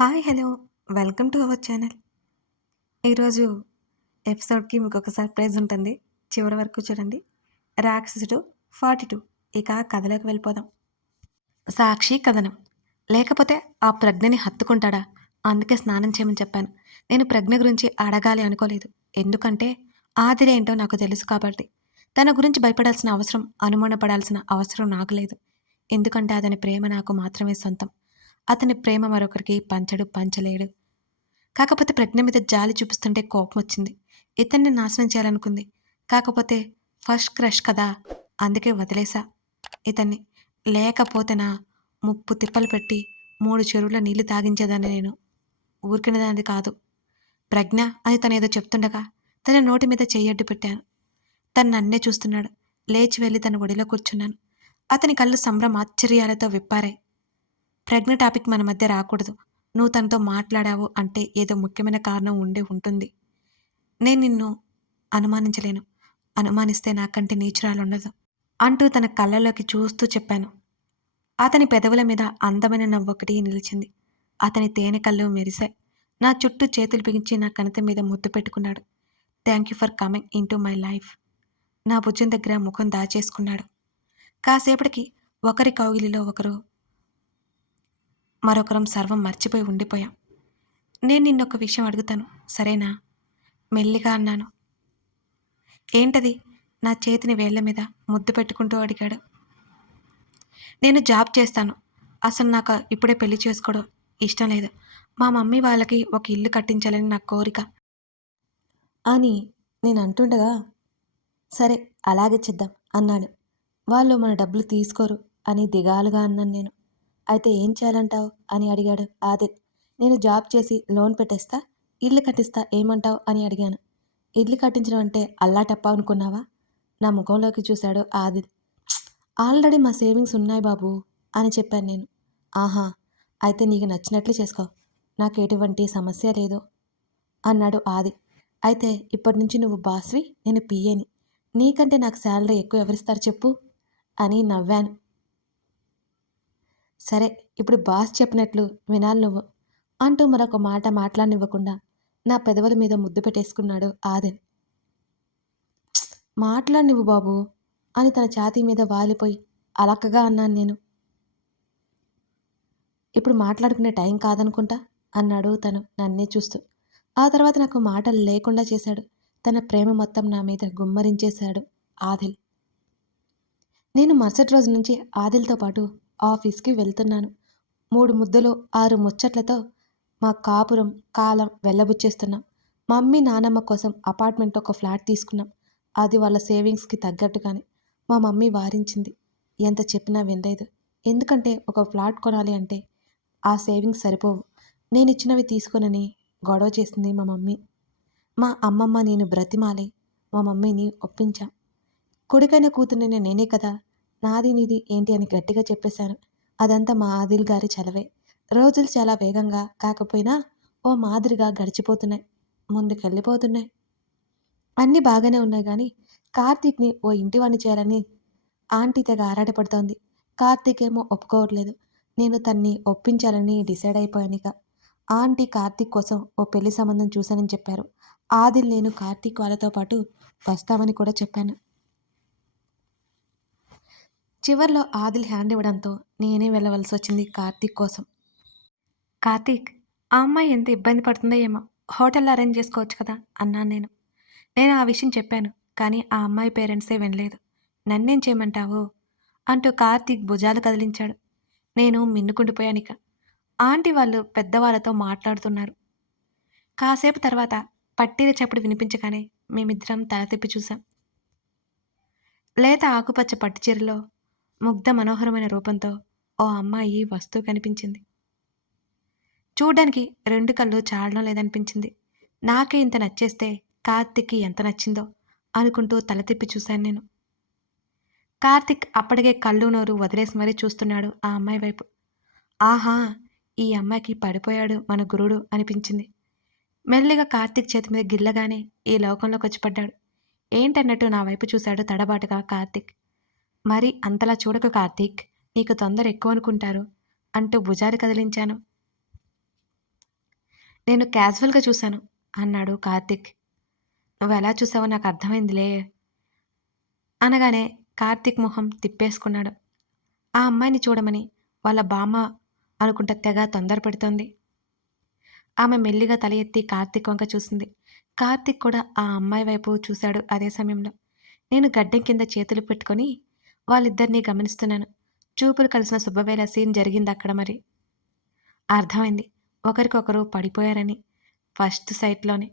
Hi! Hello! Welcome to our channel. ఈరోజు ఎపిసోడ్‌కి మీకొక surprise ఉంటుంది. చివరి వరకు చూడండి. 'రాక్షసుడు 42' ఇక కథలోకి వెళ్ళిపోదాం. సాక్షి కథనం. లేకపోతే ఆ ప్రజ్ఞని హత్తుకుంటాడా? అందుకే స్నానం చేయమని చెప్పాను. నేను ప్రజ్ఞ గురించి అడగాలి అనుకోలేదు. ఎందుకంటే ఆదిరేంటో నాకు తెలుసు కాబట్టి. తన గురించి భయపడాల్సిన అవసరం, అనుమానపడాల్సిన అవసరం నాకు లేదు. ఎందుకంటే అతని ప్రేమ నాకు మాత్రమే సొంతం. అతని ప్రేమ మరొకరికి పంచడు, పంచలేడు. కాకపోతే ప్రజ్ఞ మీద జాలి చూపిస్తుంటే కోపమొచ్చింది. ఇతన్ని నాశనం చేయాలనుకుంది. కాకపోతే ఫస్ట్ క్రష్ కదా! అందుకే వదిలేసా ఇతన్ని. లేకపోతేనా ముప్పు తిప్పలు పెట్టి 3 చెరువుల నీళ్లు తాగించేదాన్ని నేను. ఊరికినేదానిది కాదు. ప్రజ్ఞ అని తనేదో చెప్తుండగా తన నోటి మీద చెయ్యడ్డు పెట్టాను. తను నన్నే చూస్తున్నాడు. లేచి వెళ్ళి తన ఒడిలో కూర్చున్నాను. అతని కళ్ళు సంభ్రమాశ్చర్యాలతో విప్పారాయి. ప్రజ్ఞ టాపిక్ మన మధ్య రాకూడదు. నువ్వు తనతో మాట్లాడావు అంటే ఏదో ముఖ్యమైన కారణం ఉండి ఉంటుంది. నేను నిన్ను అనుమానించలేను. అనుమానిస్తే నాకంటే నీచురాలుండదు అంటూ తన కళ్ళలోకి చూస్తూ చెప్పాను. అతని పెదవుల మీద అందమైన నవ్వొకటి నిలిచింది. అతని తేనె కళ్ళు మెరిశాయి. నా చుట్టూ చేతులు బిగించి నా కణతం మీద ముద్దు పెట్టుకున్నాడు. Thank you for coming in to my life. నా భుజం దగ్గర ముఖం దాచేసుకున్నాడు. కాసేపటికి ఒకరి కౌగిలిలో ఒకరు మరొకరం సర్వం మర్చిపోయి ఉండిపోయాం. నేను నిన్నొక విషయం అడుగుతాను, సరేనా? మెల్లిగా అన్నాను. ఏంటది? నా చేతిని వేళ్ల మీద ముద్దు పెట్టుకుంటూ అడిగాడు. నేను జాబ్ చేస్తాను. అసలు నాకు ఇప్పుడే పెళ్లి చేసుకోవడం ఇష్టం లేదు. మా మమ్మీ వాళ్ళకి ఒక ఇల్లు కట్టించాలని నా కోరిక అని నేను అంటుండగా, సరే అలాగే చేద్దాం అన్నాడు. వాళ్ళు మన డబ్బులు తీసుకోరు అని దిగాలుగా అన్నాను నేను. అయితే ఏం చేయాలంటావు అని అడిగాడు ఆదిల్. నేను జాబ్ చేసి లోన్ పెట్టేస్తా, ఇల్లు కట్టిస్తా, ఏమంటావు అని అడిగాను. ఇల్లు కట్టించడం అంటే అల్లాటప్ప అనుకున్నావా? నా ముఖంలోకి చూశాడు ఆదిల్. ఆల్రెడీ మా సేవింగ్స్ ఉన్నాయి బాబు అని చెప్పాను నేను. ఆహా, అయితే నీకు నచ్చినట్లు చేసుకో, నాకు ఎటువంటి సమస్య లేదు అన్నాడు ఆది. అయితే ఇప్పటి నుంచి నువ్వు బాస్వి, నేను పిఏని. నీకంటే నాకు శాలరీ ఎక్కువ ఎవరిస్తారు చెప్పు అని నవ్వాను. సరే, ఇప్పుడు బాస్ చెప్పినట్లు వినాలి నువ్వు అంటూ మరొక మాట మాట్లాడనివ్వకుండా నా పెదవుల మీద ముద్దు పెట్టేసుకున్నాడు ఆదిల్. మాట్లాడనివ్వు బాబు అని తన ఛాతీ మీద వాలిపోయి అలక్కగా అన్నాను నేను. ఇప్పుడు మాట్లాడుకునే టైం కాదనుకుంటా అన్నాడు తను నన్నే చూస్తూ. ఆ తర్వాత నాకు మాటలు లేకుండా చేశాడు. తన ప్రేమ మొత్తం నా మీద గుమ్మరించేశాడు ఆదిల్. నేను మరుసటి రోజు నుంచి ఆదిల్తో పాటు ఆఫీస్కి వెళ్తున్నాను. 3 ముద్దలు 6 ముచ్చట్లతో మా కాపురం కాలం వెళ్ళబుచ్చేస్తున్నాం. మమ్మీ నానమ్మ కోసం అపార్ట్మెంట్ ఒక ఫ్లాట్ తీసుకున్నాం. అది వాళ్ళ సేవింగ్స్కి తగ్గట్టుగానే. మా మమ్మీ వారించింది. ఎంత చెప్పినా వినలేదు. ఎందుకంటే ఒక ఫ్లాట్ కొనాలి అంటే ఆ సేవింగ్స్ సరిపోవు. నేనిచ్చినవి తీసుకోనని గొడవ చేసింది మా మమ్మీ. మా అమ్మమ్మ నేను బ్రతిమాలి మా మమ్మీని ఒప్పించాం. కొడుకైన కూతురిని నేనే కదా, నాది నీది ఏంటి అని గట్టిగా చెప్పేశాను. అదంతా మా ఆదిల్ గారి చలవే. రోజులు చాలా వేగంగా కాకపోయినా ఓ మాదిరిగా గడిచిపోతున్నాయి, ముందుకెళ్ళిపోతున్నాయి. అన్నీ బాగానే ఉన్నాయి కానీ కార్తీక్ని ఓ ఇంటివాణ్ణి చేయాలని ఆంటీ తెగ ఆరాటపడుతోంది. కార్తీక్ ఏమో ఒప్పుకోవట్లేదు. నేను తన్ని ఒప్పించాలని డిసైడ్ అయిపోయానిక. ఆంటీ కార్తీక్ కోసం ఓ పెళ్లి సంబంధం చూశానని చెప్పారు. ఆదిల్ నేను కార్తీక్ వాళ్ళతో పాటు వస్తామని కూడా చెప్పాను. చివర్లో ఆదిల్ హ్యాండ్ ఇవ్వడంతో నేనే వెళ్ళవలసి వచ్చింది కార్తీక్ కోసం. కార్తీక్, ఆ అమ్మాయి ఎంత ఇబ్బంది పడుతుందో ఏమో, హోటల్ అరేంజ్ చేసుకోవచ్చు కదా అన్నాను నేను. నేను ఆ విషయం చెప్పాను, కానీ ఆ అమ్మాయి పేరెంట్సే వినలేదు. నన్నేం చేయమంటావు అంటూ కార్తీక్ భుజాలు కదిలించాడు. నేను మిన్నుకుండిపోయానిక. ఆంటీ వాళ్ళు పెద్దవాళ్ళతో మాట్లాడుతున్నారు. కాసేపు తర్వాత పట్టీల చప్పుడు వినిపించగానే మేమిద్దరం తల తిప్పి చూశాం. లేత ఆకుపచ్చ పట్టుచీరలో ముగ్ధ మనోహరమైన రూపంతో ఓ అమ్మాయి వస్తూ కనిపించింది. చూడ్డానికి 2 కళ్ళు చాలడం లేదనిపించింది. నాకే ఇంత నచ్చేస్తే కార్తీక్‌కి ఎంత నచ్చిందో అనుకుంటూ తల తిప్పి చూశాను నేను. కార్తీక్ అప్పటికే కళ్ళు నోరు వదిలేసి మరీ చూస్తున్నాడు ఆ అమ్మాయి వైపు. ఆహా! ఈ అమ్మాయికి పడిపోయాడు మన గురుడు అనిపించింది. మెల్లిగా కార్తీక్ చేతి మీద గిల్లగానే ఈ లోకంలోకొచ్చి పడ్డాడు. ఏంటన్నట్టు నా వైపు చూశాడు తడబాటుగా కార్తీక్. మరి అంతలా చూడకు కార్తీక్, నీకు తొందర ఎక్కువనుకుంటారు అంటూ భుజాలు కదిలించాను. నేను క్యాజువల్‌గా చూశాను అన్నాడు కార్తీక్. నువ్వెలా చూసావో నాకు అర్థమైందిలే అనగానే కార్తీక్ మొహం తిప్పేసుకున్నాడు. ఆ అమ్మాయిని చూడమని వాళ్ళ బామ్మ అనుకుంటా తెగ తొందర పెడుతోంది. ఆమె మెల్లిగా తల ఎత్తి కార్తీక్ వంక చూసింది. కార్తీక్ కూడా ఆ అమ్మాయి వైపు చూశాడు అదే సమయంలో. నేను గడ్డం కింద చేతులు పెట్టుకొని వాళ్ళిద్దరినీ గమనిస్తున్నాను. చూపులు కలిసిన శుభవేళ సీన్ జరిగిందక్కడ మరి. అర్థమైంది. ఒకరికొకరు పడిపోయారని ఫస్ట్ సైట్‌లోనే.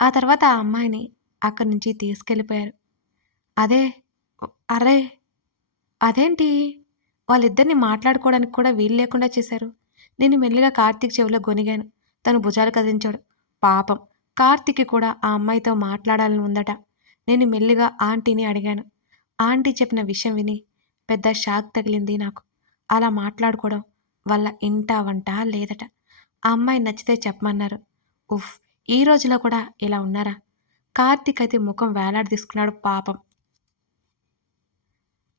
ఆ తర్వాత ఆ అమ్మాయిని అక్కడి నుంచి తీసుకెళ్ళిపోయారు. అదే అరె! అదేంటి? వాళ్ళిద్దరిని మాట్లాడుకోవడానికి కూడా వీలు లేకుండా చేశారు. నేను మెల్లిగా కార్తీక్ చెవిలో గొనిగాను. తను భుజాలు కదిలించాడు. పాపం కార్తీక్‌కి కూడా ఆ అమ్మాయితో మాట్లాడాలని ఉందట. నేను మెల్లిగా ఆంటీని అడిగాను. ఆంటీ చెప్పిన విషయం విని పెద్ద షాక్ తగిలింది నాకు. అలా మాట్లాడుకోవడం వల్ల ఇంటా వంటా లేదట. ఆ అమ్మాయి నచ్చితే చెప్పమన్నారు. ఉఫ్! ఈ రోజులో కూడా ఇలా ఉన్నారా? కార్తీక్ అయితే ముఖం వేలాడదీసుకున్నాడు పాపం.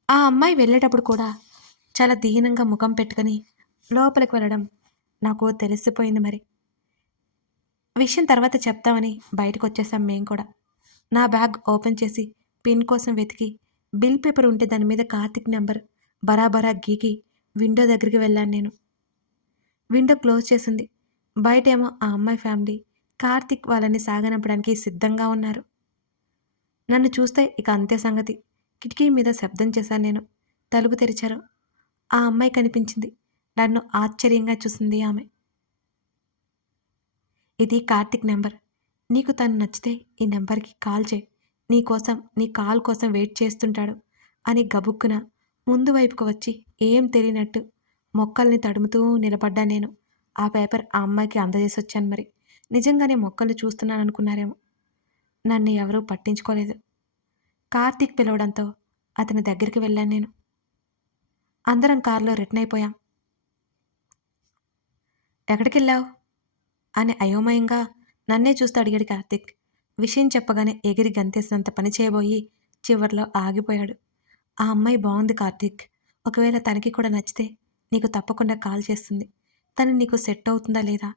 ఆ అమ్మాయి వెళ్ళేటప్పుడు కూడా చాలా దీనంగా ముఖం పెట్టుకొని లోపలికి వెళ్ళడం నాకు తెలిసిపోయింది మరి. విషయం తర్వాత చెప్తామని బయటకొచ్చేసాం మేం కూడా. నా బ్యాగ్ ఓపెన్ చేసి పిన్ కోసం వెతికి బిల్ పేపర్ ఉంటే దాని మీద కార్తీక్ నెంబర్ బరాబరా గీకి విండో దగ్గరికి వెళ్ళాను నేను. విండో క్లోజ్ చేసింది. బయటేమో ఆ అమ్మాయి ఫ్యామిలీ కార్తీక్ వాళ్ళని సాగనంపడానికి సిద్ధంగా ఉన్నారు. నన్ను చూస్తే ఇక అంతే సంగతి. కిటికీ మీద శబ్దం చేశాను నేను. తలుపు తెరిచారు. ఆ అమ్మాయి కనిపించింది. నన్ను ఆశ్చర్యంగా చూసింది ఆమె. ఇది కార్తీక్ నెంబర్. నీకు తను నచ్చితే ఈ నెంబర్‌కి కాల్ చెయి. నీ కాల్ కోసం వెయిట్ చేస్తుంటాడు అని గబుక్కున ముందు వైపుకు వచ్చి ఏం తెలియనట్టు మొక్కల్ని తడుముతూ నిలబడ్డా నేను. ఆ పేపర్ ఆ అమ్మాయికి అందజేసొచ్చాను మరి. నిజంగానే మొక్కల్ని చూస్తున్నాననుకున్నారేమో. నన్ను ఎవరూ పట్టించుకోలేదు. కార్తీక్ పిలవడంతో అతని దగ్గరికి వెళ్ళాను నేను. అందరం కారులో రిటర్న్ అయిపోయాం. ఎక్కడికెళ్ళావు? అని అయోమయంగా నన్నే చూస్తూ అడిగాడు కార్తీక్. విషయం చెప్పగానే ఎగిరి గంతేసినంత పని చేయబోయి చివర్లో ఆగిపోయాడు. ఆ అమ్మాయి బావుంది కార్తీక్. ఒకవేళ తనకి కూడా నచ్చితే నీకు తప్పకుండా కాల్ చేస్తుంది. తను నీకు సెట్ అవుతుందా లేదా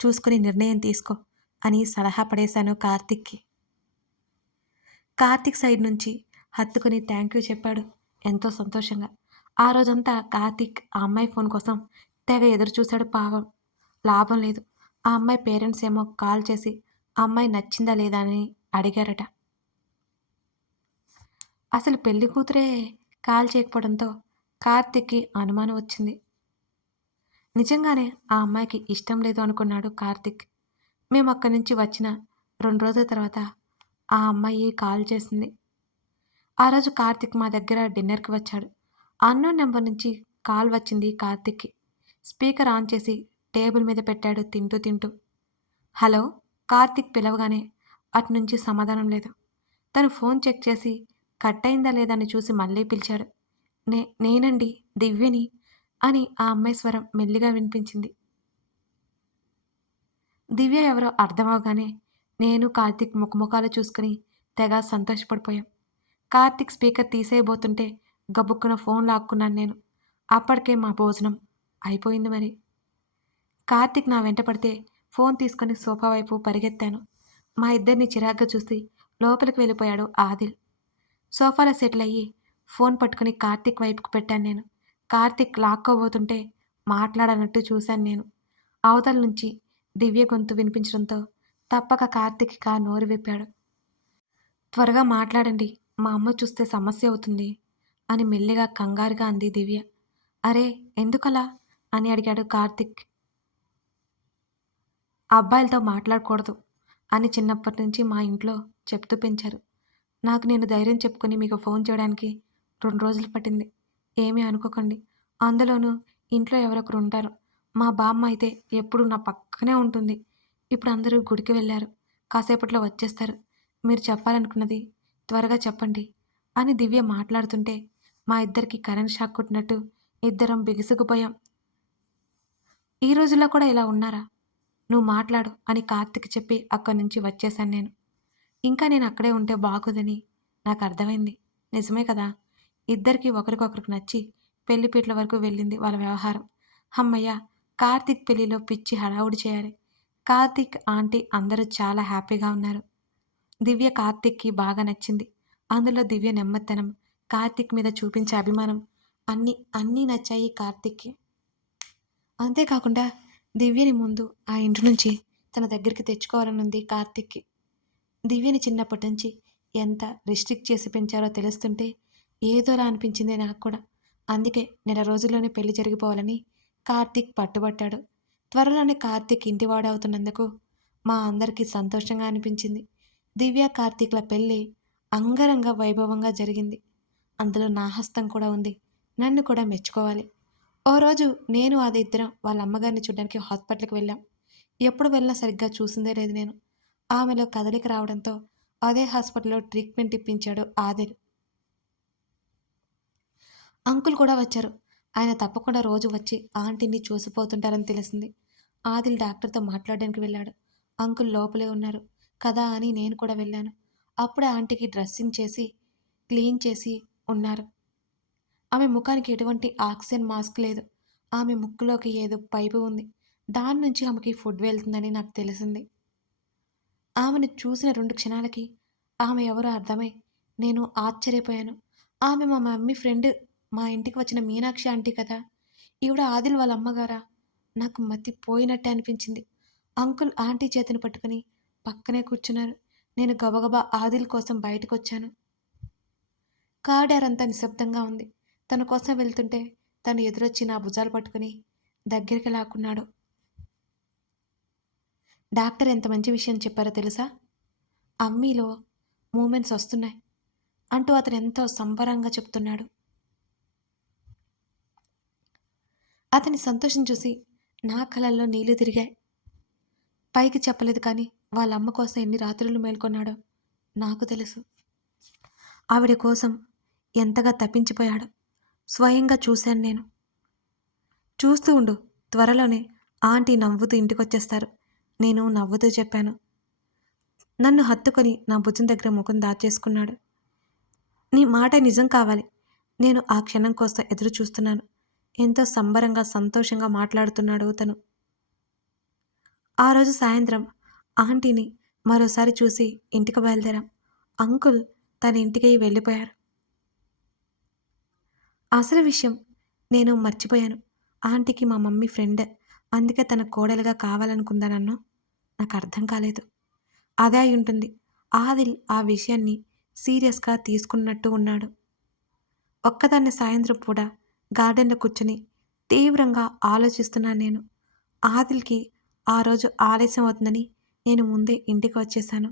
చూసుకుని నిర్ణయం తీసుకో అని సలహా పడేశాను కార్తీక్‌కి. కార్తీక్ సైడ్ నుంచి హత్తుకుని థ్యాంక్ యూ చెప్పాడు ఎంతో సంతోషంగా. ఆ రోజంతా కార్తీక్ ఆ అమ్మాయి ఫోన్ కోసం తెగ ఎదురు చూశాడు పాపం. లాభం లేదు. ఆ అమ్మాయి పేరెంట్స్ ఏమో కాల్ చేసి ఆ అమ్మాయి నచ్చిందా లేదా అని అడిగారట. అసలు పెళ్లి కూతురే కాల్ చేయకపోవడంతో కార్తీక్‌కి అనుమానం వచ్చింది. నిజంగానే ఆ అమ్మాయికి ఇష్టం లేదు అనుకున్నాడు కార్తీక్. మేము అక్కడి నుంచి వచ్చిన 2 రోజుల తర్వాత ఆ అమ్మాయి కాల్ చేసింది. ఆ రోజు కార్తీక్ మా దగ్గర డిన్నర్‌కి వచ్చాడు. అన్నోన్ నెంబర్ నుంచి కాల్ వచ్చింది కార్తీక్‌కి. స్పీకర్ ఆన్ చేసి టేబుల్ మీద పెట్టాడు తింటూ తింటూ. హలో! కార్తీక్ పిలవగానే అటునుంచి సమాధానం లేదు. తను ఫోన్ చెక్ చేసి కట్ అయిందా లేదా అని చూసి మళ్ళీ పిలిచాడు. నేనండి దివ్యని అని ఆ అమ్మాయి స్వరం మెల్లిగా వినిపించింది. దివ్య ఎవరో అర్థమవగానే నేను కార్తీక్ ముఖముఖాలు చూసుకుని తెగ సంతోషపడిపోయాం. కార్తీక్ స్పీకర్ తీసేయబోతుంటే గబుక్కున ఫోన్ లాక్కున్నాను నేను. అప్పటికే మా భోజనం అయిపోయింది మరి. కార్తీక్ నా వెంట పడితే ఫోన్ తీసుకొని సోఫా వైపు పరిగెత్తాను. మా ఇద్దరిని చిరాగ్గా చూసి లోపలికి వెళ్ళిపోయాడు ఆదిల్. సోఫాలో సెటిల్ అయ్యి ఫోన్ పట్టుకుని కార్తీక్ వైపుకు పెట్టాను నేను. కార్తీక్ లాక్కోబోతుంటే మాట్లాడనట్టు చూశాను నేను. అవతల నుంచి దివ్య గొంతు వినిపించడంతో తప్పక కార్తీక్ నోరు విప్పాడు. త్వరగా మాట్లాడండి. మా అమ్మ చూస్తే సమస్య అవుతుంది అని మెల్లిగా కంగారుగా అంది దివ్య. అరే ఎందుకలా అని అడిగాడు కార్తీక్. అబ్బాయిలతో మాట్లాడకూడదు అని చిన్నప్పటి నుంచి మా ఇంట్లో చెప్తూ పెంచారు. నాకు నేను ధైర్యం చెప్పుకొని మీకు ఫోన్ చేయడానికి 2 రోజులు పట్టింది. ఏమీ అనుకోకండి. అందులోనూ ఇంట్లో ఎవరొకరు ఉంటారు. మా బామ్మ అయితే ఎప్పుడూ నా పక్కనే ఉంటుంది. ఇప్పుడు అందరూ గుడికి వెళ్లారు. కాసేపట్లో వచ్చేస్తారు. మీరు చెప్పాలనుకున్నది త్వరగా చెప్పండి అని దివ్య మాట్లాడుతుంటే మా ఇద్దరికి కరెంట్ షాక్ కొట్టినట్టు ఇద్దరం బిగుసుకుపోయాం. ఈ రోజుల్లో కూడా ఇలా ఉన్నారా? నువ్వు మాట్లాడు అని కార్తీక్ చెప్పి అక్కడి నుంచి వచ్చేశాను నేను. ఇంకా నేను అక్కడే ఉంటే బాగోదని నాకు అర్థమైంది. నిజమే కదా! ఇద్దరికీ ఒకరికొకరికి నచ్చి పెళ్లిపీటల వరకు వెళ్ళింది వాళ్ళ వ్యవహారం. హమ్మయ్య! కార్తీక్ పెళ్లిలో పిచ్చి హడావుడి చేయాలి. కార్తీక్, ఆంటీ అందరూ చాలా హ్యాపీగా ఉన్నారు. దివ్య కార్తీక్‌కి బాగా నచ్చింది. అందులో దివ్య నెమ్మదితనం, కార్తీక్ మీద చూపించే అభిమానం అన్నీ నచ్చాయి కార్తీక్‌కి. అంతేకాకుండా దివ్యని ముందు ఆ ఇంటి నుంచి తన దగ్గరికి తెచ్చుకోవాలనుంది కార్తీక్‌కి. దివ్యని చిన్నప్పటి నుంచి ఎంత రిస్ట్రిక్ట్ చేసి పెంచారో తెలుస్తుంటే ఏదోలా అనిపించింది నాకు కూడా. అందుకే నెల రోజుల్లోనే పెళ్లి జరిగిపోవాలని కార్తీక్ పట్టుబట్టాడు. త్వరలోనే కార్తీక్ ఇంటివాడవుతున్నందుకు మా అందరికీ సంతోషంగా అనిపించింది. దివ్య కార్తీక్‌ల పెళ్లి అంగరంగ వైభవంగా జరిగింది. అందులో నా హస్తం కూడా ఉంది. నన్ను కూడా మెచ్చుకోవాలి. ఓ రోజు నేను అది ఇద్దరం వాళ్ళ అమ్మగారిని చూడ్డానికి హాస్పిటల్‌కి వెళ్ళాం. ఎప్పుడు వెళ్ళినా సరిగ్గా చూసిందే లేదు నేను. ఆమెలో కదలిక రావడంతో అదే హాస్పిటల్‌లో ట్రీట్మెంట్ ఇప్పించాడు ఆదిల్. అంకుల్ కూడా వచ్చారు. ఆయన తప్పకుండా రోజు వచ్చి ఆంటీని చూసిపోతుంటారని తెలిసింది. ఆదిల్ డాక్టర్‌తో మాట్లాడడానికి వెళ్ళాడు. అంకుల్ లోపలే ఉన్నారు కదా అని నేను కూడా వెళ్ళాను. అప్పుడే ఆంటీకి డ్రెస్సింగ్ చేసి, క్లీన్ చేసి ఉన్నారు. ఆమె ముఖానికి ఎటువంటి ఆక్సిజన్ మాస్క్ లేదు. ఆమె ముక్కులోకి ఏదో పైపు ఉంది. దాని నుంచి ఆమెకి ఫుడ్ వెళ్తుందని నాకు తెలిసింది. ఆమెను చూసిన 2 క్షణాలకి ఆమె ఎవరో అర్థమై నేను ఆశ్చర్యపోయాను. ఆమె మా మమ్మీ ఫ్రెండ్. మా ఇంటికి వచ్చిన మీనాక్షి ఆంటీ కదా! ఈవిడ ఆదిల్ వాళ్ళ అమ్మగారా? నాకు మతి పోయినట్టే అనిపించింది. అంకుల్ ఆంటీ చేతిని పట్టుకొని పక్కనే కూర్చున్నారు. నేను గబగబా ఆదిల్ కోసం బయటకొచ్చాను. కారిడార్ అంతా నిశ్శబ్దంగా ఉంది. తన కోసం వెళ్తుంటే తను ఎదురొచ్చి నా భుజాలు పట్టుకుని దగ్గరికి లాక్కున్నాడు. డాక్టర్ ఎంత మంచి విషయం చెప్పారో తెలుసా? అమ్మీలో మూమెంట్స్ వస్తున్నాయి అంటూ అతను ఎంతో సంబరంగా చెప్తున్నాడు. అతని సంతోషం చూసి నా కళ్ళల్లో నీళ్లు తిరిగాయి. పైకి చెప్పలేదు కానీ వాళ్ళ అమ్మ కోసం ఎన్ని రాత్రులు మేల్కొన్నాడో నాకు తెలుసు. ఆవిడ కోసం ఎంతగా తప్పించిపోయాడో స్వయంగా చూశాను నేను. చూస్తూ ఉండు, త్వరలోనే ఆంటీ నవ్వుతూ ఇంటికొచ్చేస్తారు. నేను నవ్వుతూ చెప్పాను. నన్ను హత్తుకొని నా భుజం దగ్గర ముఖం దాచేసుకున్నాడు. నీ మాట నిజం కావాలి. నేను ఆ క్షణం కోసం ఎదురు చూస్తున్నాను. ఎంతో సంబరంగా సంతోషంగా మాట్లాడుతున్నాడు తను. ఆ రోజు సాయంత్రం ఆంటీని మరోసారి చూసి ఇంటికి బయలుదేరాం. అంకుల్ తన ఇంటికి వెళ్ళిపోయారు. అసలు విషయం నేను మర్చిపోయాను. ఆంటీకి మా మమ్మీ ఫ్రెండ్. అందుకే తన కోడలుగా కావాలనుకుందా నన్ను. నాకు అర్థం కాలేదు. అదే అయి ఉంటుంది. ఆదిల్ ఆ విషయాన్ని సీరియస్‌గా తీసుకున్నట్టు ఉన్నాడు. ఒక్కదాన్ని సాయంత్రం పూట గార్డెన్‌లో కూర్చొని తీవ్రంగా ఆలోచిస్తున్నాను నేను. ఆదిల్‌కి ఆ రోజు ఆలస్యం అవుతుందని నేను ముందే ఇంటికి వచ్చేశాను.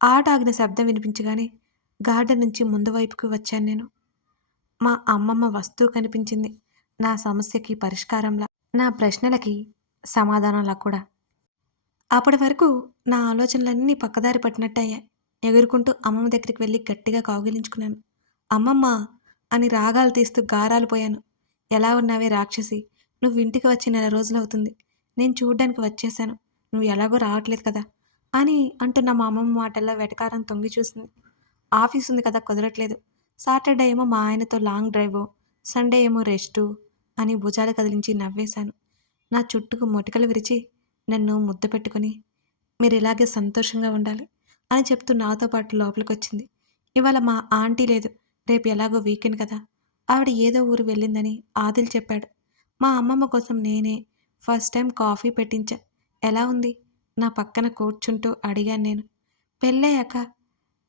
ఆట ఆగిన శబ్దం వినిపించగానే గార్డెన్ నుంచి ముందు వైపుకి వచ్చాను నేను. మా అమ్మమ్మ వస్తువు కనిపించింది. నా సమస్యకి పరిష్కారంలా, నా ప్రశ్నలకి సమాధానంలా కూడా. అప్పటి వరకు నా ఆలోచనలన్నీ పక్కదారి పట్టినట్టయ్యాయి. ఎగురుకుంటూ అమ్మమ్మ దగ్గరికి వెళ్ళి గట్టిగా కౌగిలించుకున్నాను. అమ్మమ్మ అని రాగాలు తీస్తూ గారాలు పోయాను. ఎలా ఉన్నావే రాక్షసి? నువ్వు ఇంటికి వచ్చి నెల రోజులవుతుంది. నేను చూడ్డానికి వచ్చేశాను. నువ్వు ఎలాగో రావట్లేదు కదా అని అంటున్న మా అమ్మమ్మ మాటల్లో వెటకారం తొంగి చూసింది. ఆఫీస్ ఉంది కదా కుదరట్లేదు. సాటర్డే ఏమో మా ఆయనతో లాంగ్ డ్రైవ్, సండే ఏమో రెస్టు అని భుజాలు కదిలించి నవ్వేశాను. నా చుట్టుకు మొటికలు విరిచి నన్ను ముద్దు పెట్టుకుని మీరు ఇలాగే సంతోషంగా ఉండాలి అని చెప్తూ నాతో పాటు లోపలికొచ్చింది. ఇవాళ మా ఆంటీ లేదు. రేపు ఎలాగో వీకెండ్ కదా. ఆవిడ ఏదో ఊరు వెళ్ళిందని ఆదిల్ చెప్పాడు. మా అమ్మమ్మ కోసం నేనే ఫస్ట్ టైం కాఫీ పెట్టించా. ఎలా ఉంది? నా పక్కన కూర్చుంటూ అడిగాను నేను. పెళ్ళయ్యాక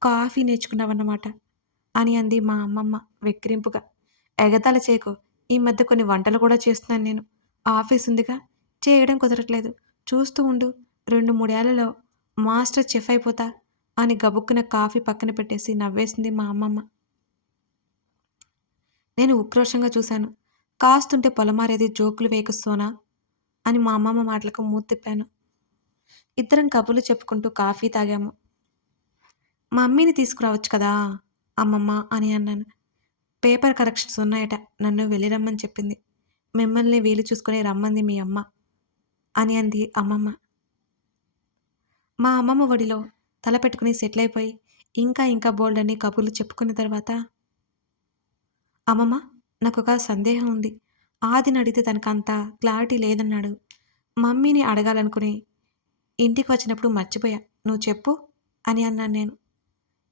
కాఫీ నేర్చుకున్నావన్నమాట అని అంది మా అమ్మమ్మ వెక్కిరింపుగా. ఎగతాళి చేయకు. ఈ మధ్య కొన్ని వంటలు కూడా చేస్తున్నాను నేను. ఆఫీస్ ఉందిగా, చేయడం కుదరట్లేదు. చూస్తూ ఉండు. 2, 3 ఏళ్లలో మాస్టర్ చెఫ్ అయిపోతా అని గబుక్కున కాఫీ పక్కన పెట్టేసి నవ్వేసింది మా అమ్మమ్మ. నేను ఉక్రోషంగా చూశాను. కాస్తుంటే పొలమారేది జోకులు వేయకు సోనా అని మా అమ్మమ్మ మాటలకు మూతి తిప్పాను. ఇద్దరం కబుర్లు చెప్పుకుంటూ కాఫీ తాగాము. మమ్మీని తీసుకురావచ్చు కదా అమ్మమ్మ అని అన్నాను. పేపర్ కరెక్షన్స్ ఉన్నాయట. నన్ను వెళ్ళి రమ్మని చెప్పింది. మిమ్మల్ని వీలు చూసుకుని రమ్మంది మీ అమ్మ అని అంది అమ్మమ్మ. మా అమ్మమ్మ ఒడిలో తల పెట్టుకుని సెటిల్ అయిపోయి ఇంకా బోల్డన్ని కబుర్లు చెప్పుకున్న తర్వాత, అమ్మమ్మ నాకొక సందేహం ఉంది. ఆదిని అడిగితే తనకంత క్లారిటీ లేదన్నాడు. మమ్మీని అడగాలనుకుని ఇంటికి వచ్చినప్పుడు మర్చిపోయా. నువ్వు చెప్పు అని అన్నాను నేను.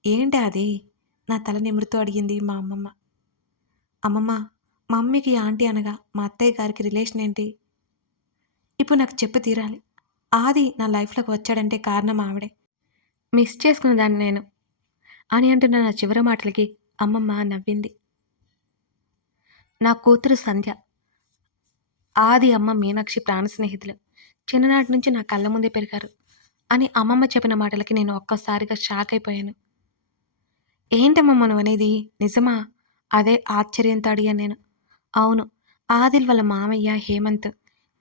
ఏంటి అది? నా తల నిమురుతూ అడిగింది మా అమ్మమ్మ. అమ్మమ్మ, మమ్మీకి ఆంటీ అనగా మా అత్తయ్య గారికి రిలేషన్ ఏంటి? ఇప్పుడు నాకు చెప్పి తీరాలి. ఆది నా లైఫ్‌లోకి వచ్చాడంటే కారణం ఆవిడే. మిస్ చేసుకున్న దాన్ని నేను అని అంటున్న నా చివరి మాటలకి అమ్మమ్మ నవ్వింది. నా కూతురు సంధ్య, ఆది అమ్మ మీనాక్షి ప్రాణ స్నేహితులు. చిన్ననాటి నుంచి నా కళ్ళ ముందే పెరిగారు అని అమ్మమ్మ చెప్పిన మాటలకి నేను ఒక్కసారిగా షాక్ అయిపోయాను. ఏంటమ్మమ్మ నువ్వనేది? నిజమా? అదే ఆశ్చర్యంతో అడిగాను నేను. అవును. ఆదిల్ వాళ్ళ మామయ్య హేమంత్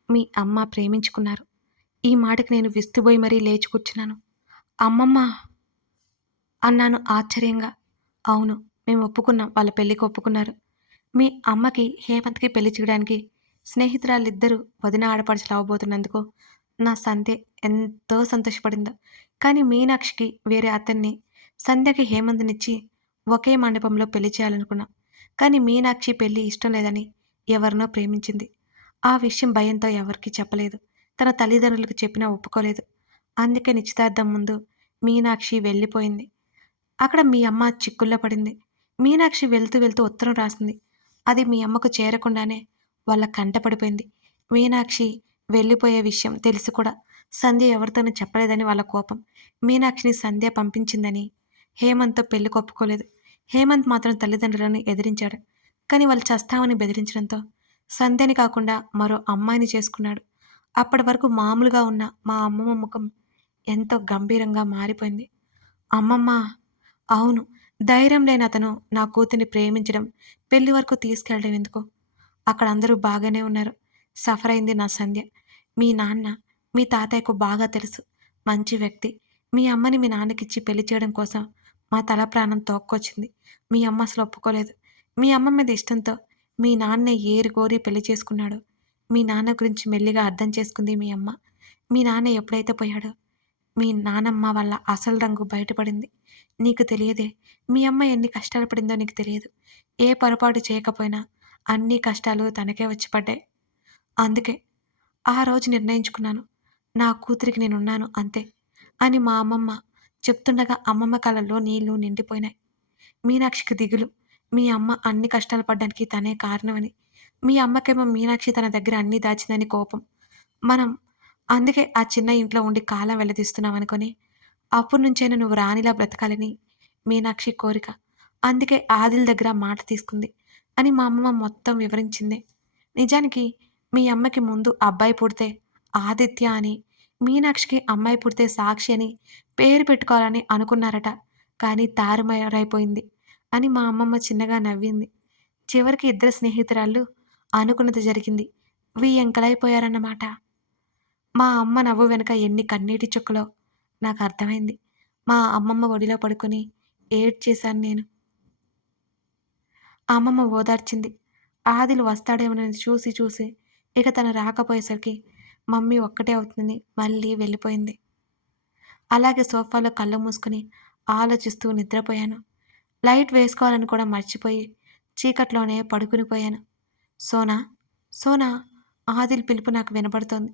మీ అమ్మ ప్రేమించుకున్నారు. ఈ మాటకి నేను విస్తుబోయి మరీ లేచి కూర్చున్నాను. అమ్మమ్మ! అన్నాను ఆశ్చర్యంగా. అవును. మేము ఒప్పుకున్నాం. వాళ్ళ పెళ్ళికి ఒప్పుకున్నారు. మీ అమ్మకి, హేమంత్‌కి పెళ్లి చేయడానికి స్నేహితురాళ్ళిద్దరూ వదిన ఆడపడుచులు అవ్వబోతున్నందుకు నా సంధ్య ఎంతో సంతోషపడిందో. కానీ మీనాక్షికి వేరే అతన్ని, సంధ్యకి హేమంత్‌నిచ్చి ఒకే మండపంలో పెళ్లి చేయాలనుకున్నాం. కానీ మీనాక్షి పెళ్లి ఇష్టం లేదని ఎవరినో ప్రేమించింది. ఆ విషయం భయంతో ఎవరికీ చెప్పలేదు. తన తల్లిదండ్రులకు చెప్పినా ఒప్పుకోలేదు. అందుకే నిశ్చితార్థం ముందు మీనాక్షి వెళ్ళిపోయింది. అక్కడ మీ అమ్మ చిక్కుల్లో పడింది. మీనాక్షి వెళ్తూ వెళ్తూ ఉత్తరం రాసింది. అది మీ అమ్మకు చేరకుండానే వాళ్ళ కంట పడిపోయింది. మీనాక్షి వెళ్ళిపోయే విషయం తెలిసి కూడా సంధ్య ఎవరితోనూ చెప్పలేదని వాళ్ళ కోపం. మీనాక్షిని సంధ్య పంపించిందని హేమంత్‌తో పెళ్లికి ఒప్పుకోలేదు. హేమంత్ మాత్రం తల్లిదండ్రులను ఎదిరించాడు. కానీ వాళ్ళు చస్తామని బెదిరించడంతో సంధ్యని కాకుండా మరో అమ్మాయిని చేసుకున్నాడు. అప్పటి వరకు మామూలుగా ఉన్న మా అమ్మమ్మ ముఖం ఎంతో గంభీరంగా మారిపోయింది. అమ్మమ్మ! అవును. ధైర్యం లేని అతను నా కూతుర్ని ప్రేమించడం, పెళ్లి వరకు తీసుకెళ్ళడం ఎందుకు? అక్కడ అందరూ బాగానే ఉన్నారు. సఫర్ అయింది నా సంధ్య. మీ నాన్న, మీ తాతయ్యకు బాగా తెలుసు. మంచి వ్యక్తి. మీ అమ్మని మీ నాన్నకిచ్చి పెళ్లి చేయడం కోసం మా తల ప్రాణం తోక్కొచ్చింది. మీ అమ్మ అసలు ఒప్పుకోలేదు. మీ అమ్మ మీద ఇష్టంతో మీ నాన్నే ఏరి కోరి పెళ్లి చేసుకున్నాడు. మీ నాన్న గురించి మెల్లిగా అర్థం చేసుకుంది మీ అమ్మ. మీ నాన్న ఎప్పుడైతే పోయాడో మీ నానమ్మ వాళ్ళ అసలు రంగు బయటపడింది. నీకు తెలియదే, మీ అమ్మ ఎన్ని కష్టాలు పడిందో నీకు తెలియదు. ఏ పొరపాటు చేయకపోయినా అన్ని కష్టాలు తనకే వచ్చి పడ్డాయి. అందుకే ఆ రోజు నిర్ణయించుకున్నాను. నా కూతురికి నేనున్నాను అంతే అని మా అమ్మమ్మ చెప్తుండగా అమ్మమ్మ కళ్ళల్లో నీళ్లు నిండిపోయినాయి. మీనాక్షికి దిగులు. మీ అమ్మ అన్ని కష్టాలు పడ్డానికి తనే కారణమని. మీ అమ్మకేమో మీనాక్షి తన దగ్గర అన్నీ దాచిందని కోపం. మనం అందుకే ఆ చిన్న ఇంట్లో ఉండి కాలం వెళ్లదీస్తున్నామనుకొని, అప్పటినుంచైనా నువ్వు రాణిలా బ్రతకాలని మీనాక్షి కోరిక. అందుకే ఆదిల్ దగ్గర మాట తీసుకుంది అని మా అమ్మమ్మ మొత్తం వివరించింది. నిజానికి మీ అమ్మకి ముందు అబ్బాయి పుడితే ఆదిత్య అని, మీనాక్షికి అమ్మాయి పుడితే సాక్షి అని పేరు పెట్టుకోవాలని అనుకున్నారట. కానీ తారుమారైపోయింది అని మా అమ్మమ్మ చిన్నగా నవ్వింది. చివరికి ఇద్దరు స్నేహితురాళ్ళు అనుకున్నది జరిగింది. వియ్యంకులైపోయారన్నమాట. మా అమ్మ నవ్వు వెనక ఎన్ని కన్నీటి చుక్కలో నాకర్థమైంది. మా అమ్మమ్మ ఒడిలో పడుకొని ఏడ్చేశాను నేను. అమ్మమ్మ ఓదార్చింది. ఆదిలు వస్తాడేమోనని చూసి చూసి ఇక తను రాకపోయేసరికి మమ్మీ ఒక్కటే అవుతుందని మళ్ళీ వెళ్ళిపోయింది. అలాగే సోఫాలో కళ్ళు మూసుకొని ఆలోచిస్తూ నిద్రపోయాను. లైట్ వేసుకోవాలని కూడా మర్చిపోయి చీకట్లోనే పడుకునిపోయాను. సోనా, సోనా ఆదిల్ పిలుపు నాకు వినపడుతోంది.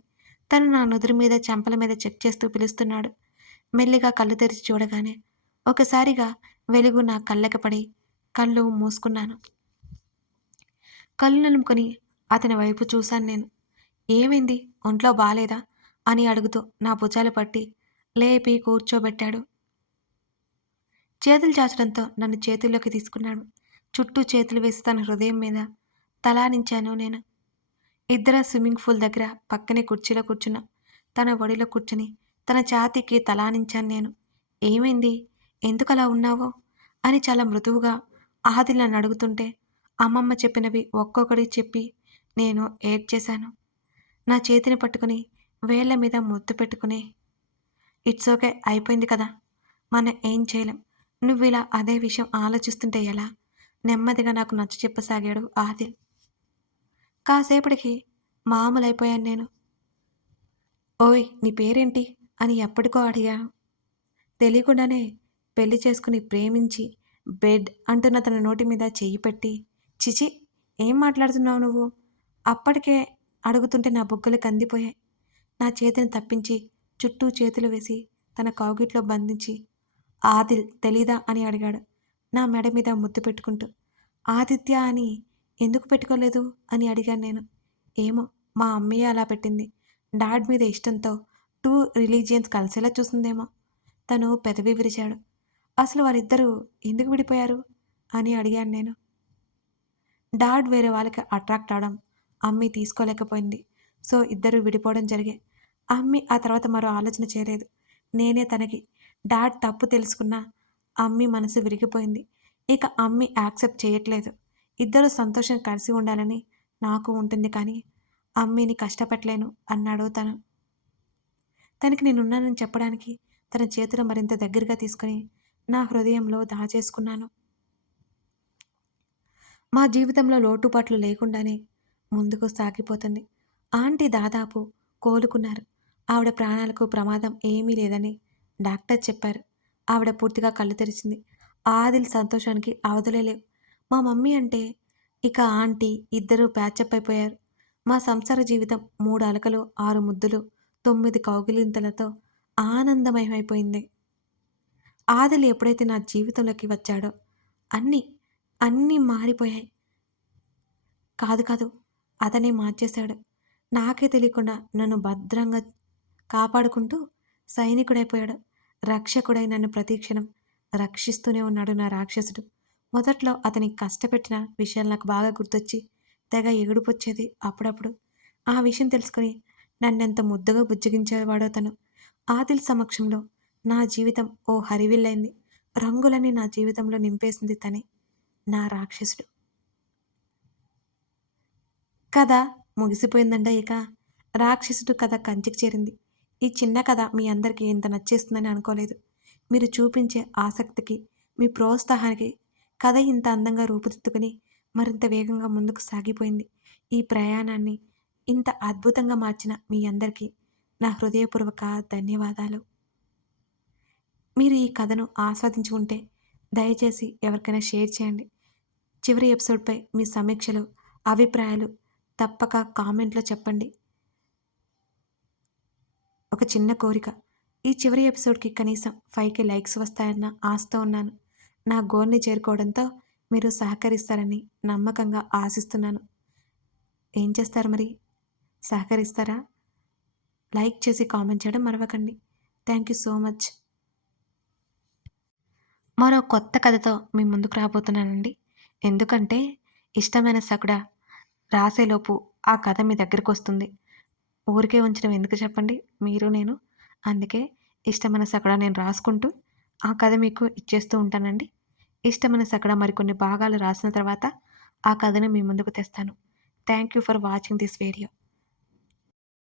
తను నా నుదురు మీద చెంపల మీద చెక్ చేస్తూ పిలుస్తున్నాడు. మెల్లిగా కళ్ళు తెరిచి చూడగానే ఒకసారిగా వెలుగు నా కళ్ళకి పడి కళ్ళు మూసుకున్నాను. కళ్ళు నలుముకొని అతని వైపు చూశాను నేను. ఏమైంది? ఒంట్లో బాలేదా? అని అడుగుతూ నా భుజాలు పట్టి లేపి కూర్చోబెట్టాడు. చేతులు చాచడంతో నన్ను చేతుల్లోకి తీసుకున్నాడు. చుట్టూ చేతులు వేసి తన హృదయం మీద తలానించాను నేను. ఇద్దరం స్విమ్మింగ్ పూల్ దగ్గర పక్కనే కుర్చీలో కూర్చున్నాం. తన ఒడిలో కూర్చుని తన ఛాతీకి తలానించాను నేను. ఏమైంది? ఎందుకలా ఉన్నావో? అని చాలా మృదువుగా ఆదిల్ నన్ను అడుగుతుంటే అమ్మమ్మ చెప్పినవి ఒక్కొక్కటి చెప్పి నేను ఏడ్చేశాను. నా చేతిని పట్టుకుని వేళ్ళ మీద ముద్దు పెట్టుకుని ఇట్స్ ఓకే అయిపోయింది కదా, మనం ఏం చేయలేం. నువ్విలా అదే విషయం ఆలోచిస్తుంటే ఎలా? నెమ్మదిగా నాకు నచ్చ చెప్పసాగాడు ఆదిల్. కాసేపటికి మామూలైపోయాను నేను. ఓయ్ నీ పేరేంటి? అని ఎప్పటికో అడిగాను. తెలియకుండానే పెళ్లి చేసుకుని ప్రేమించి బెడ్ అంటున్న తన నోటి మీద చెయ్యి పెట్టి చిచి ఏం మాట్లాడుతున్నావు నువ్వు? అప్పటికే అడుగుతుంటే నా బుగ్గలు కందిపోయాయి. నా చేతిని తప్పించి చుట్టూ చేతులు వేసి తన కౌగిట్లో బంధించి ఆదిల్ తెలీదా అని అడిగాడు నా మెడ మీద ముద్దు పెట్టుకుంటూ. ఆదిత్య అని ఎందుకు పెట్టుకోలేదు అని అడిగాను నేను. ఏమో, మా అమ్మయ్య అలా పెట్టింది. డాడ్ మీద ఇష్టంతో టూ రిలీజియన్స్ కలిసేలా చూసిందేమో. తను పెదవి విరిచాడు. అసలు వారిద్దరూ ఎందుకు విడిపోయారు అని అడిగాను నేను. డాడ్ వేరే వాళ్ళకి అట్రాక్ట్ అవడం అమ్మి తీసుకోలేకపోయింది. సో ఇద్దరు విడిపోవడం జరిగే. అమ్మి ఆ తర్వాత మరో ఆలోచన చేయలేదు. నేనే తనకి డాడ్ తప్పు తెలుసుకున్నా అమ్మి మనసు విరిగిపోయింది. ఇక అమ్మి యాక్సెప్ట్ చేయట్లేదు. ఇద్దరు సంతోషం కలిసి ఉండాలని నాకు ఉంటుంది కానీ అమ్మిని కష్టపెట్టలేను అన్నాడు తను. తనకి నేనున్నానని చెప్పడానికి తన చేతులు మరింత దగ్గరగా తీసుకుని నా హృదయంలో దాచేసుకున్నాను. మా జీవితంలో లోటుపాట్లు లేకుండానే ముందుకు సాగిపోతుంది. ఆంటీ దాదాపు కోలుకున్నారు. ఆవిడ ప్రాణాలకు ప్రమాదం ఏమీ లేదని డాక్టర్ చెప్పారు. ఆవిడ పూర్తిగా కళ్ళు తెరిచింది. ఆదిల్ సంతోషానికి అవధులే లేవు. మా మమ్మీ అంటే ఇక ఆంటీ ఇద్దరూ ప్యాచప్ అయిపోయారు. మా సంసార జీవితం 3 అలకలు, 6 ముద్దులు, 9 కౌగిలింతలతో ఆనందమయమైపోయింది. ఆదిల్ ఎప్పుడైతే నా జీవితంలోకి వచ్చాడో అన్నీ, అన్నీ మారిపోయాయి. కాదు కాదు, అతనే మార్చేశాడు. నాకే తెలియకుండా నన్ను భద్రంగా కాపాడుకుంటూ సైనికుడైపోయాడు. రక్షకుడై నన్ను ప్రతిక్షణం రక్షిస్తూనే ఉన్నాడు నా రాక్షసుడు. మొదట్లో అతని కష్టపెట్టిన విషయాలు నాకు బాగా గుర్తొచ్చి తెగ ఏడుపొచ్చేది అప్పుడప్పుడు. ఆ విషయం తెలుసుకుని నన్నెంత ముద్దుగా బుజ్జగించేవాడో తను. ఆదిల్ సమక్షంలో నా జీవితం ఓ హరివిల్లైంది. రంగులని నా జీవితంలో నింపేసింది తనే, నా రాక్షసుడు. కథ ముగిసిపోయిందంట ఇక. రాక్షసుడు కథ కంచికి చేరింది. ఈ చిన్న కథ మీ అందరికీ ఇంత నచ్చేస్తుందని అనుకోలేదు. మీరు చూపించే ఆసక్తికి, మీ ప్రోత్సాహానికి కథ ఇంత అందంగా రూపుదిద్దుకుని మరింత వేగంగా ముందుకు సాగిపోయింది. ఈ ప్రయాణాన్ని ఇంత అద్భుతంగా మార్చిన మీ అందరికీ నా హృదయపూర్వక ధన్యవాదాలు. మీరు ఈ కథను ఆస్వాదించి ఉంటే దయచేసి ఎవరికైనా షేర్ చేయండి. చివరి ఎపిసోడ్పై మీ సమీక్షలు, అభిప్రాయాలు తప్పక కామెంట్లో చెప్పండి. ఒక చిన్న కోరిక, ఈ చివరి ఎపిసోడ్కి కనీసం 5K లైక్స్ వస్తాయన్న ఆశతో ఉన్నాను. నా గోల్ని చేరుకోవడంతో మీరు సహకరిస్తారని నమ్మకంగా ఆశిస్తున్నాను. ఏం చేస్తారు మరి? సహకరిస్తారా? లైక్ చేసి కామెంట్ చేయడం మరవకండి. Thank you so much. మరో కొత్త కథతో మీ ముందుకు రాబోతున్నానండి. ఎందుకంటే ఇష్టమైన సకుడ రాసేలోపు ఆ కథ మీ దగ్గరికి వస్తుంది. ఊరికే ఉంచడం ఎందుకు చెప్పండి, మీరు నేను. అందుకే ఇష్టమైన సకడ నేను రాసుకుంటూ ఆ కథ మీకు ఇచ్చేస్తూ ఉంటానండి. ఇష్టమైన సకడ మరికొన్ని భాగాలు రాసిన తర్వాత ఆ కథను మీ ముందుకు తెస్తాను. Thank you for watching this video.